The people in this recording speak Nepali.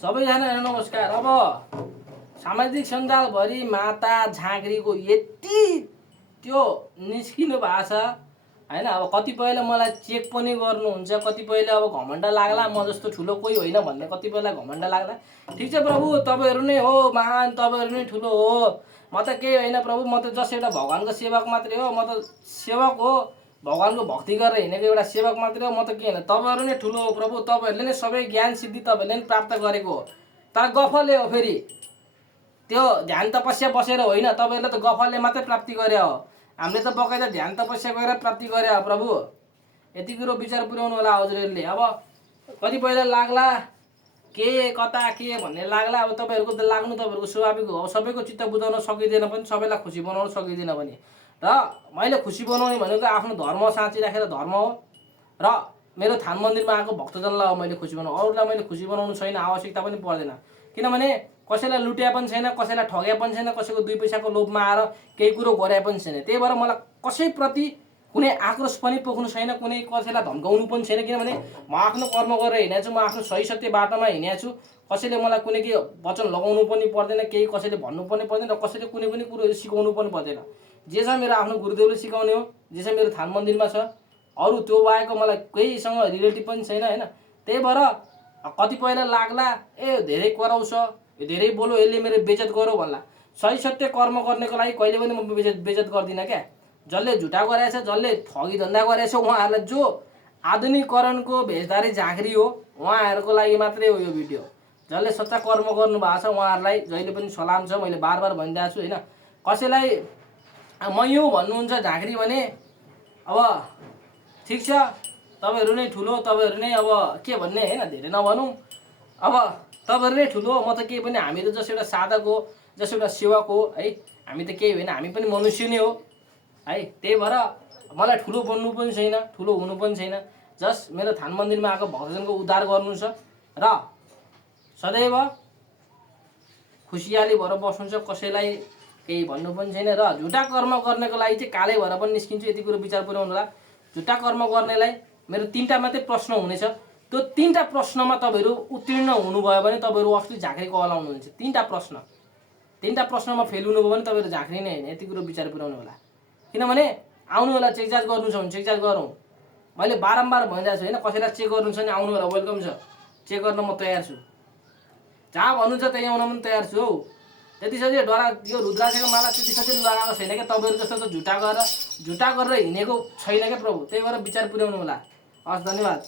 सबैजना नमस्कार। अब सामाजिक सञ्जालभरि माता झाँक्रीको यति त्यो निस्किनु भएको छ होइन। अब कतिपयले मलाई चेक पनि गर्नुहुन्छ, कतिपयले अब घमण्ड लाग्ला म जस्तो ठुलो कोही होइन भन्ने कतिपयलाई घमण्ड लाग्ला। ठिक छ प्रभु, तपाईँहरू नै हो महान, तपाईँहरू नै ठुलो हो, म त केही होइन प्रभु, म त जस्ट एउटा भगवान्को सेवक मात्रै हो, म त सेवक हो, भगवान्को भक्ति गरेर हिँडेको एउटा सेवक मात्रै हो, म त के होइन, तपाईँहरू नै ठुलो हो प्रभु, तपाईँहरूले नै सबै ज्ञान सिद्धि तपाईँहरूले नै प्राप्त गरेको हो। तर गफले हो, फेरि त्यो ध्यान तपस्या बसेर होइन, तपाईँहरूले त गफले मात्रै प्राप्ति गरे हो, हामीले त बकाइदा ध्यान तपस्या गरेर प्राप्ति गरे हो प्रभु। यति कुरो विचार पुर्याउनु होला हजुरहरूले। अब कतिपयलाई लाग्ला के कता के भन्ने लाग्ला, अब तपाईँहरूको त लाग्नु तपाईँहरूको स्वाभाविक हो। अब सबैको चित्त बुझाउन सकिँदैन पनि, सबैलाई खुसी बनाउन सकिँदैन पनि, र मैले खुसी बनाउने भनेको आफ्नो धर्म साँची राखेर धर्म हो, र मेरो थान मन्दिरमा आएको भक्तजनलाई हो मैले खुसी बनाउनु। अरूलाई मैले खुसी बनाउनु छैन, आवश्यकता पनि पर्दैन। किनभने कसैलाई लुट्या पनि छैन, कसैलाई ठग्या पनि छैन, कसैको 2 पैसाको लोभमा आएर केही कुरो गरे पनि छैन। त्यही भएर मलाई कसैप्रति कुनै आक्रोश पनि पोख्नु छैन, कुनै कसैलाई धम्काउनु पनि छैन। किनभने म आफ्नो कर्म गरेर हिँडेको छु, म आफ्नो सही सत्य बाटोमा हिँडेको छु। कसैले मलाई कुनै के वचन लगाउनु पनि पर्दैन, केही कसैले भन्नु पनि पर्दैन, र कसैले कुनै पनि कुरो सिकाउनु पनि पर्दैन। जे छ मेरो आफ्नो गुरुदेवले सिकाउने हो, जे छ मेरो थान मन्दिरमा छ, अरू त्यो बाहेक मलाई केहीसँग रिलेटिभ पनि छैन होइन। त्यही भएर कतिपयलाई लाग्ला ए धेरै कराउँछ, धेरै बोलो, यसले मेरो बेइज्जत गरौँ भन्ला। सही सत्य कर्म गर्नेको लागि कहिले पनि म बेइज्जत गर्दिनँ क्या। जसले झुटा गरेछ, जसले ठगी धन्दा गरेछ, उहाँहरूलाई जो आधुनिकरणको भेषधारी झाँक्री हो उहाँहरूको लागि मात्रै हो यो भिडियो। जसले सच्चा कर्म गर्नुभएको छ उहाँहरूलाई जहिले पनि सलाम छ। मैले बार बार भनिरहेको छु होइन। कसैलाई म यो भन्नुहुन्छ झाँक्री भने अब ठिक छ, तपाईँहरू नै ठुलो, तपाईँहरू नै अब के भन्ने होइन, धेरै नभनौँ। अब तपाईँहरू नै ठुलो, म त केही पनि, हामी त जस एउटा साधक हो, जस एउटा सेवक हो है, हामी त केही होइन, हामी पनि मनुष्य नै हो है। त्यही भएर मलाई ठुलो बन्नु पनि छैन, ठुलो हुनु पनि छैन। जस्ट मेरो थान मन्दिरमा आएको भक्तजनको उद्धार गर्नु छ र सदैव खुसियाली भएर बस्नु छ, कसैलाई केही भन्नु पनि छैन। र झुटा कर्म गर्नेको लागि चाहिँ कालै भएर पनि निस्किन्छु, यति कुरो विचार पुर्याउनु होला। झुटा कर्म गर्नेलाई मेरो 3टा मात्रै प्रश्न हुनेछ। त्यो 3टा प्रश्नमा तपाईँहरू उत्तीर्ण हुनुभयो भने तपाईँहरू असली झाँक्रीको वाला हुनुहुन्छ। 3टा प्रश्नमा फेल हुनुभयो भने तपाईँहरू झाँक्री नै होइन, यति कुरो विचार पुर्याउनु होला। किनभने आउनु होला, चेकजाँच गर्नु छ भने चेकजाँच गरौँ। मैले बारम्बार भनिरहेको छु होइन, कसैलाई चेक गर्नु छ भने आउनु होला, वेलकम छ, चेक गर्न म तयार छु। जहाँ भन्नुहुन्छ त्यहीँ आउन पनि तयार छु हौ। त्यति सजिलो डरा यो रुद्राक्षको माला त्यति सजिलो लगाएको छैन क्या। तपाईँहरू जस्तो त झुटा गरेर हिँडेको छैन क्या प्रभु। त्यही भएर विचार पुर्याउनु होला। हस्, धन्यवाद।